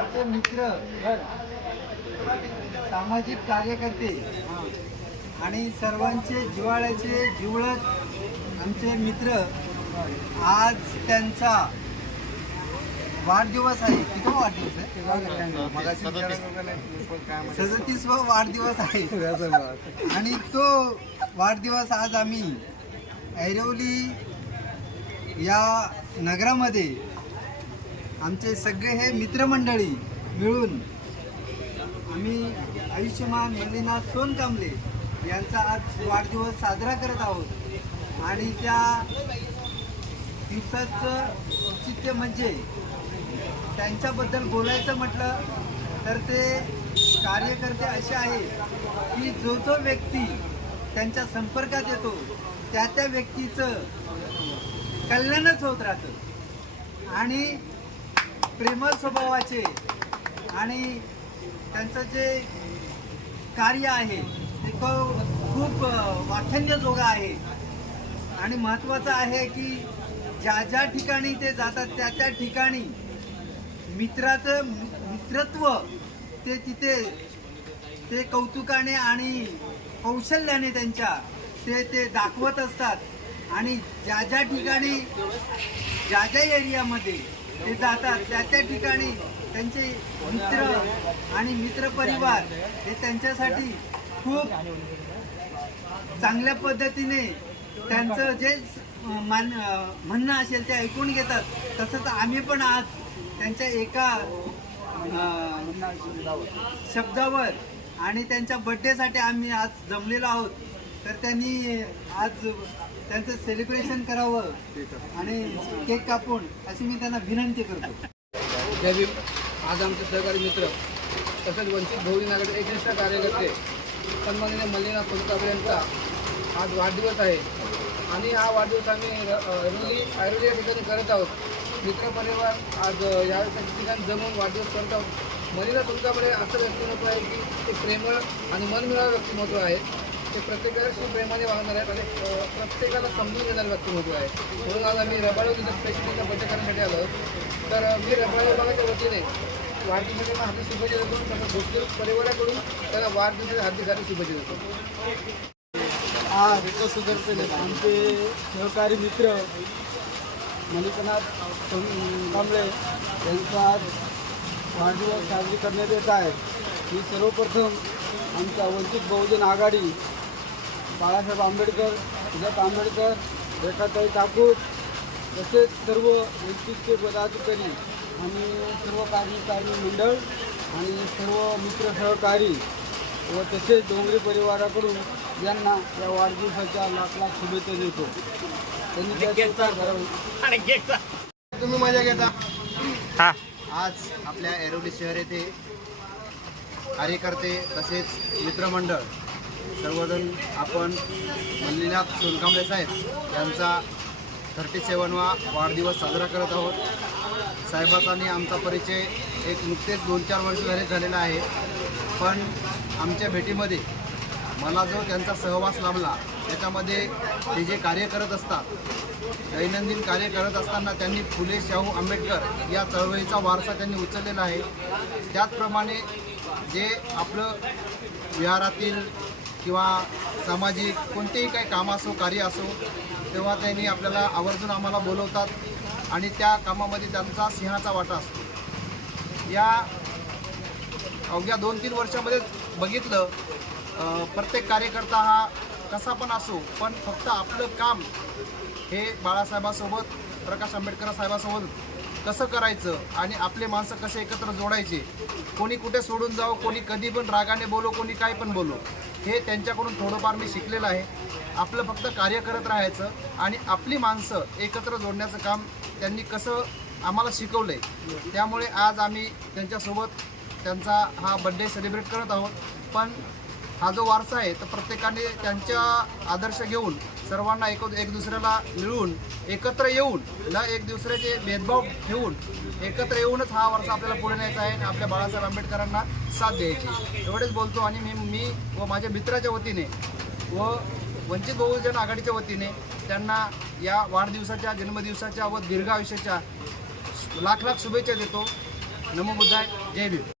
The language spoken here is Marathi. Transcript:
आमचे मित्र सामाजिक कार्यकर्ते. आणि सर्वांचे जिव्हाळ्याचे जिवळत आमचे मित्र आज त्यांचा वाढदिवस आहे. किती वाढदिवस आहे? सदतीसवा वाढदिवस आहे. आणि तो वाढदिवस आज आम्ही ऐरवली या नगरामध्ये आमचे सगळे हे मित्रमंडळी मिळून आम्ही आयुष्यमान मल्लीनाथ सोनकांबले यांचा आज वाढदिवस साजरा करत आहोत. आणि त्या दिवसाचं औचित्य म्हणजे त्यांच्याबद्दल बोलायचं म्हटलं तर ते कार्यकर्ते असे आहेत की जो जो व्यक्ती त्यांच्या संपर्कात येतो त्या त्या व्यक्तीचं कल्याणच होत राहतं. आणि प्रेमळ स्वभावाचे आणि त्यांचं जे कार्य आहे ते खूप वाखण्यजोगं आहे. आणि महत्त्वाचं आहे की ज्या ज्या ठिकाणी ते जातात त्या त्या ठिकाणी मित्राचं मित्रत्व ते तिथे ते कौतुकाने आणि कौशल्याने त्यांच्या ते ते दाखवत असतात. आणि ज्या ज्या ठिकाणी ज्या ज्या एरियामध्ये ते जातात त्या त्या ठिकाणी त्यांचे मित्र आणि मित्रपरिवार हे त्यांच्यासाठी खूप चांगल्या पद्धतीने त्यांचं जे मान म्हणणं असेल ते ऐकून घेतात. तसंच आम्ही पण आज त्यांच्या एका शब्दावर आणि त्यांच्या बड्डेसाठी आम्ही आज जमलेलो आहोत. तर त्यांनी आज त्यांचं सेलिब्रेशन करावं आणि केक कापून अशी मी त्यांना विनंती करतो. जय भीम. आज आमचे सहकारी मित्र तसेच वंचित बहुजन आघाडी एकनिष्ठ कार्यकर्ते सन्माननीय मल्लिना फुलकाबरे यांचा आज वाढदिवस आहे. आणि हा वाढदिवस आम्ही रुली आयुर्वेद या ठिकाणी करत आहोत. मित्रपरिवार आज या ठिकाणी जमून वाढदिवस करत आहोत. मलिना फुलकाबरे असं व्यक्तिमत्व आहे की ते प्रेमळ आणि मनमिळावं व्यक्तिमत्व आहे. ते प्रत्येकाशी प्रेमाने वागणार आहेत आणि प्रत्येकाला समजून घेणारं व्यक्तिमत्व आहे. म्हणून आज आम्ही रबाळो तिथं स्पेशल बड्डे करण्यासाठी आलो तर मी रबाळो विभागाच्या वतीने वाढदिवसाच्या हार्दिक शुभेच्छा देतो. त्यांना गोष्टी परिवाराकडून त्याला वाढदिवसाच्या हार्दिक हार्दिक शुभेच्छा देतो. आज आमचे सहकारी मित्र मणिकनाथ कांबळे यांचा आज वाढदिवस साजरी करण्यात येत आहे. मी सर्वप्रथम आमच्या वंचित बहुजन आघाडी बाळासाहेब आंबेडकर सुजात आंबेडकर रेखाताई ठाकूर तसेच सर्व वंचितचे पदाधिकारी आणि सर्व कार्यकारी मंडळ आणि सर्व मित्र सहकारी व तसेच डोंगरी परिवाराकडून यांना या वाढदिवसाच्या लाख लाख शुभेच्छा देतो. त्यांनी. तुम्ही मजा घेता. आज आपल्या ऐरोली शहर येथे कार्यकर्ते तसेच मित्रमंडळ सर्वजण आपण मल्लीनाथ सोनकांबळे साहेब यांचा थर्टी सेवनवा वाढदिवस साजरा करत आहोत. साहेबाचा आणि आमचा परिचय एक नुकतेच दोन चार वर्ष झाले झालेला आहे. पण आमच्या भेटीमध्ये मला जो त्यांचा सहवास लाभला त्याच्यामध्ये ते जे कार्य करत असतात दैनंदिन कार्य करत असताना त्यांनी फुले शाहू आंबेडकर या चळवळीचा वारसा त्यांनी उचललेला आहे. त्याचप्रमाणे जे आपलं विहारातील किंवा सामाजिक कोणतेही काही काम असो कार्य असो तेव्हा त्यांनी आपल्याला आवर्जून आम्हाला बोलवतात आणि त्या कामामध्ये त्यांचा सिंहाचा वाटा असतो. या अवघ्या दोन तीन वर्षामध्ये बघितलं प्रत्येक कार्यकर्ता हा कसा पण असो पण फक्त आपलं काम हे बाळासाहेबासोबत प्रकाश आंबेडकर साहेबासोबत कसं करायचं आणि आपले माणसं कसे एकत्र जोडायचे? कोणी कुठे सोडून जावं कोणी कधी पण रागाने बोलो कोणी काय पण बोलो. हे त्यांच्याकडून थोडंफार मी शिकलेलं आहे. आपलं फक्त कार्य करत राहायचं आणि आपली माणसं एकत्र जोडण्याचं काम त्यांनी कसं आम्हाला शिकवलं आहे त्यामुळे आज आम्ही त्यांच्यासोबत त्यांचा हा बड्डे सेलिब्रेट करत आहोत. पण हा जो वारसा आहे तर प्रत्येकाने त्यांच्या आदर्श घेऊन सर्वांना एक एक दुसऱ्याला मिळून एकत्र येऊन न एक दुसऱ्याचे भेदभाव ठेवून एकत्र येऊनच हा वारसा आपल्याला पुढे न्यायचा आहे आणि आपल्या बाळासाहेब आंबेडकरांना साथ द्यायची एवढेच बोलतो आणि मी मी व माझ्या मित्राच्या वतीने व वंचित बहुजन आघाडीच्या वतीने त्यांना या वाढदिवसाच्या जन्मदिवसाच्या व दीर्घ आयुष्याच्या लाख लाख शुभेच्छा देतो. नमो बुद्धाय. जय भीम.